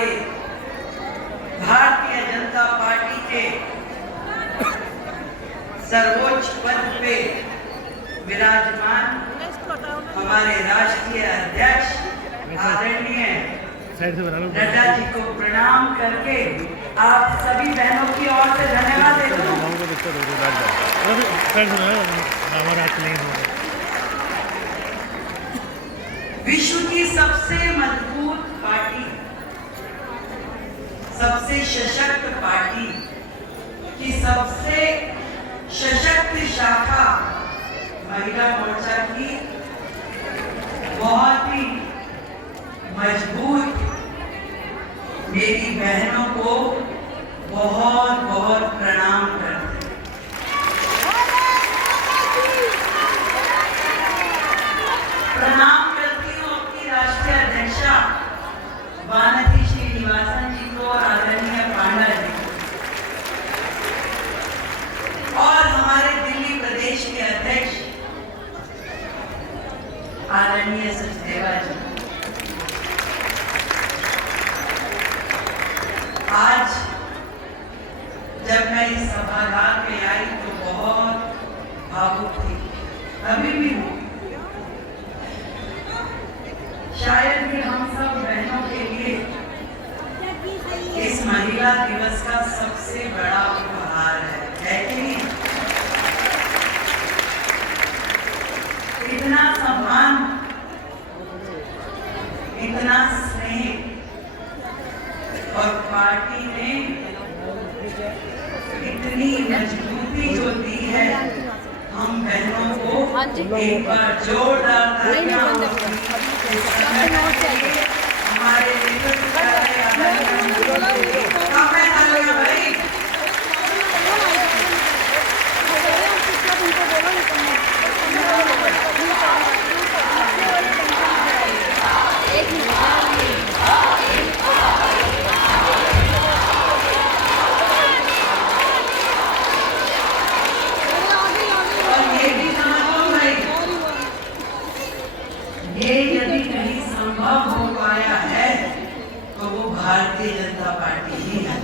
हमारे भारतीय जनता पार्टी के सर्वोच्च पद पे विराजमान हमारे राष्ट्रीय अध्यक्ष आदरणीय नड्डा जी को प्रणाम करके आप सभी बहनों की ओर से धन्यवाद देता हूँ। विश्व की सबसे मजबूत पार्टी, सबसे सशक्त पार्टी की सबसे सशक्त शाखा महिला मोर्चा की बहुत ही मजबूत मेरी बहनों को बहुत बहुत प्रणाम करते हैं। प्रणाम करती हूँ अपनी राष्ट्रीय अध्यक्षा वानथी श्रीनिवासन जी को और आदरणीय पांडा जी को और हमारे दिल्ली प्रदेश के अध्यक्ष आदरणीय सचदेवा जी। आज जब मैं इस सभागार में आई तो बहुत भावुक थी, अभी भी हूँ। शायद भी हम सब बहनों के लिए इस महिला दिवस का सबसे बड़ा उपहार है कि नहीं? इतना सम्मान, इतना स्नेह और पार्टी ने इतनी मजबूती जो दी है हम बहनों को, एक बार जोरदार तालियां हमारे भाई। यदि कहीं संभव हो पाया है तो वो भारतीय जनता पार्टी ही है।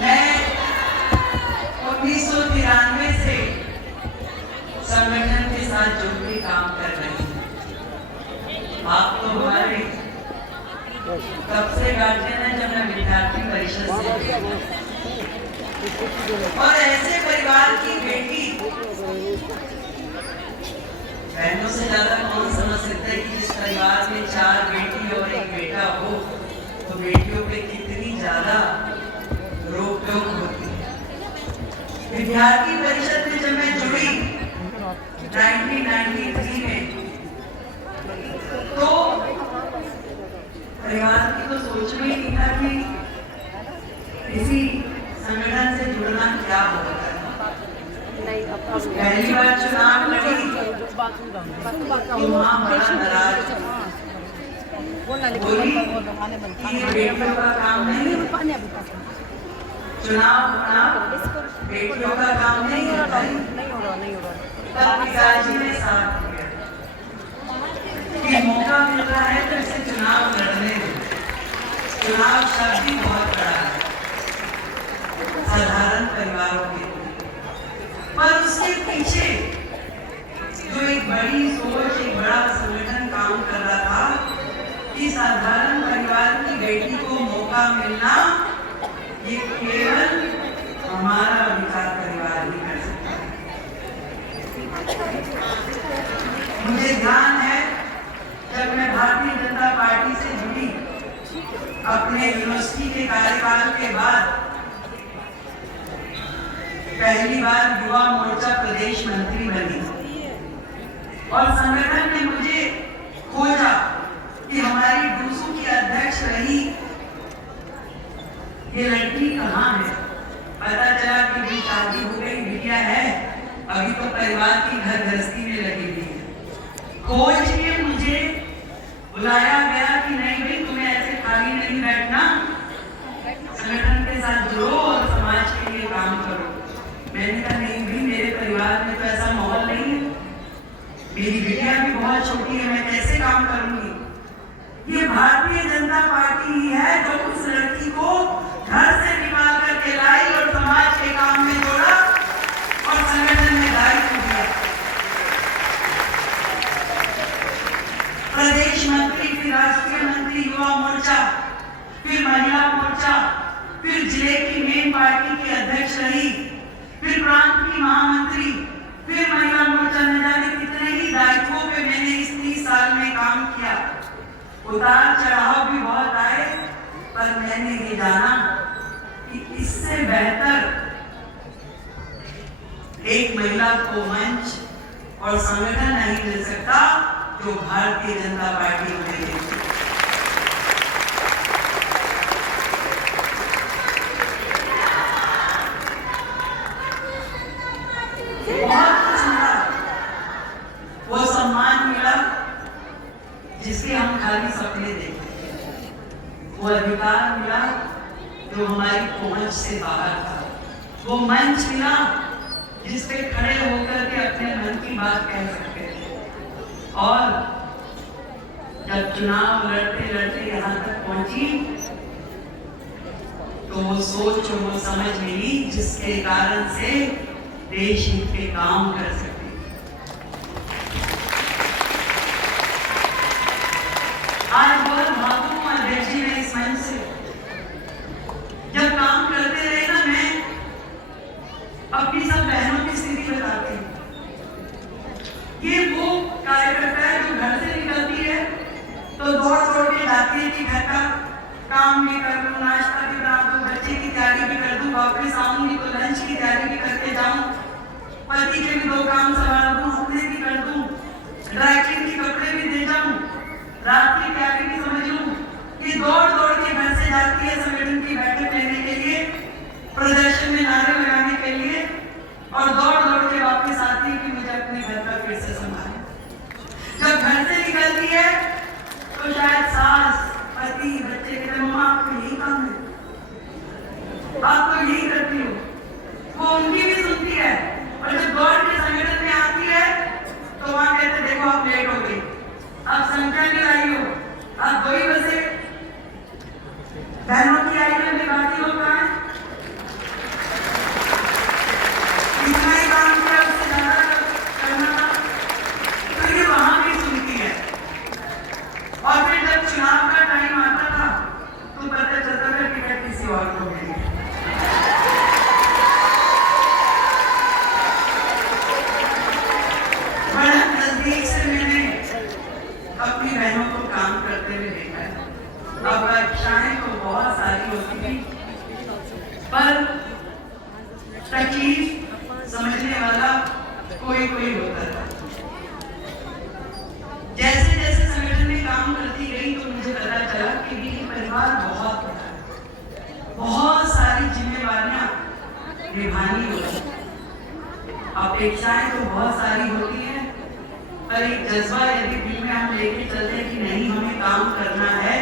मैं 1993 से संगठन के साथ जुड़ के काम कर रही हूँ। आप तो हमारे तब से गार्जियन है जब मैं विद्यार्थी परिषद से, और ऐसे परिवार की बेटी, बहनों से ज्यादा कौन समझ सकता है कि जिस परिवार में 4 बेटी और 1 बेटा हो तो बेटियों पे कितनी ज्यादा रोक टोक होती है। विद्यार्थी परिषद में जब मैं जुड़ी 1993 में, तो परिवार की तो सोच में ही नहीं था कि किसी संगठन से जुड़ना क्या होता है। पहली बार चुनाव लड़ी तो वहाँ बड़ा नाराज बोली कि ये बेटियों का काम नहीं, चुनाव होना बेटियों का काम नहीं होता है। तब पिताजी ने साथ दिया कि मौका मिल रहा है तो इसे चुनाव लड़ने दो। चुनाव शब्द ही बहुत बड़ा है साधारण परिवारों के लिए, पर उसके पीछे जो एक बड़ी सोच, एक बड़ा संगठन काम कर रहा था कि साधारण परिवार की बेटी को मौका मिलना ये केवल हमारा अधिकार परिवार ही कर सकता है। मुझे ध्यान है जब मैं भारतीय जनता पार्टी से जुड़ी, अपने यूनिवर्सिटी के कार्यकाल के बाद पहली बार युवा मोर्चा प्रदेश मंत्री बनी और संगठन ने मुझे खोजा कि हमारी डूसू की अध्यक्ष रही ये लड़की कहाँ है। पता चला कि भी शादी हो गई, बिटिया है, अभी तो परिवार की घर गृहस्थी में लगी हुई है। खोज के मुझे बुलाया गया कि नहीं भाई तुम्हें ऐसे खाली नहीं बैठना, संगठन के साथ जुड़ो और ये भारतीय जनता पार्टी ही है जो उस लड़की को घर से निकाल करके लाई और समाज के काम में जोड़ा और संगठन में दायित्व दिया। प्रदेश मंत्री, फिर राष्ट्रीय मंत्री, युवा मोर्चा, फिर महिला मोर्चा, फिर जिले की मेन पार्टी की अध्यक्ष रही, फिर प्रांत की महामंत्री, फिर महिला मोर्चा, न जाने कितने ही दायित्वों पे मैंने इस 30 साल में काम किया। उतार चढ़ाव भी बहुत आए, पर मैंने ये जाना कि इससे बेहतर एक महिला को मंच और संगठन नहीं मिल सकता जो भारतीय जनता पार्टी में है। बहुत कुछ मिला, वो सम्मान मिला जिसके हम खाली सपने देखते, वो अधिकार मिला जो हमारी पहुंच से बाहर था, वो मंच मिला जिस पे खड़े होकर के अपने मन की बात कह सकते थे। और जब चुनाव लड़ते लड़ते यहाँ तक पहुंची तो वो सोच और वो समझ मिली जिसके कारण से देश हित के काम कर सकते। आज बहुत भावुक हूं अध्यक्ष जी ने इस मंच से, जब काम करते रहे ना, मैं अपनी सब बहनों की स्थिति बताती हूँ। ये वो कार्यकर्ता है जो घर से निकलती है तो दौड़ दौड़ के जाती है कि घर का काम भी कर लूं, नाश्ता भी बना दूं, बच्चे की तैयारी भी कर दूं, वापस आऊंगी तो लंच की तैयारी भी करके जाऊं, पति के भी 2 काम संभाल दूं, अपने भी कर दूं, ड्राई क्लीन के कपड़े भी दे जाऊं, रात की तैयारी भी समझ लूं। ये दौड़ दौड़ के घर से जाती है संगठन की बैठक लेने के लिए, प्रदर्शन में नारे लगाने के लिए, और दौड़ दौड़ के वापस आती है कि मुझे अपने घर का फिर से संभालना। जब घर से निकलती है तो शायद सास, पति, बच्चे कहते हैं मम्मा आपको यही काम है, आप तो यही करती हो, वो उनकी भी सुनती है। और जब दौड़ के संगठन में आती है तो वहां कहते देखो आप लेट हो गई, आप संख्या नहीं लाई हो, आप 2 ही बजे, बहनों की आई में बाकी लोग कहाँ हैं? इतना ही काम किया, उससे ज्यादा करना था। तो ये वहां भी सुनती है। और फिर जब चुनाव का टाइम आता था तो पता चलता था टिकट किसी और को मिली। बड़ा नजदीक से मैंने अपनी बहनों को काम करते हुए देखा है। अब परीक्षाएं तो बहुत सारी होती थी, पर तकलीफ समझने वाला कोई कोई होता था। जैसे जैसे संगठन में काम करती गई तो मुझे पता चला कि ये परिवार बहुत बड़ा है, बहुत सारी जिम्मेवारियां निभानी होती हैं, अपेक्षाएं तो बहुत सारी होती हैं, पर एक जज्बा यदि दिल में हम लेके चलते कि नहीं हमें काम करना है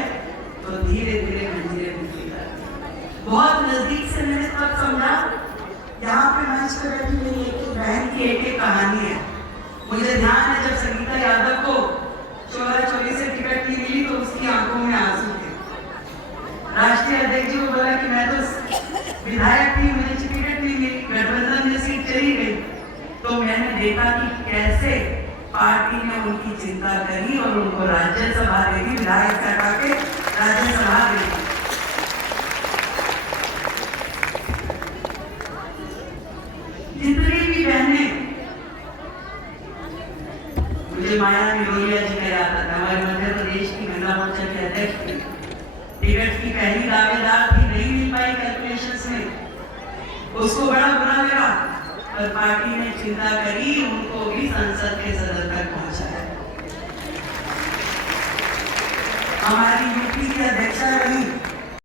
तो धीरे धीरे मंजिलें मिलती जाती हैं। बहुत नजदीक से मैंने तब समझा, यहाँ पे मंच पे बैठी मेरी एक बहन की एक कहानी है। मुझे ध्यान है जब संगीता यादव को चोरा चोरी से टिकट नहीं मिली तो उसकी आंखों में आंसू थे। राष्ट्रीय अध्यक्ष जी को बोला कि मैं तो विधायक थी, मुझे टिकट नहीं मिली, गठबंधन में सीट चली गई। तो मैंने देखा कि कैसे पार्टी ने उनकी चिंता करी और उनको राज्यसभा दे दी, विधायक से हटा के राज्यसभा दे दी। जितनी भी बहनें, मुझे माया निरोलिया जी का याद आता है, हमारे मध्य प्रदेश की महिला मोर्चा की अध्यक्ष थी, टिकट की पहली दावेदार थी, नहीं मिल पाई कैलकुलेशंस में, उसको बड़ा बुरा लगा, पर पार्टी ने चिंता करी, उनको भी संसद के सदन तक पहुंचाया। हमारी यूपी की अध्यक्षा रही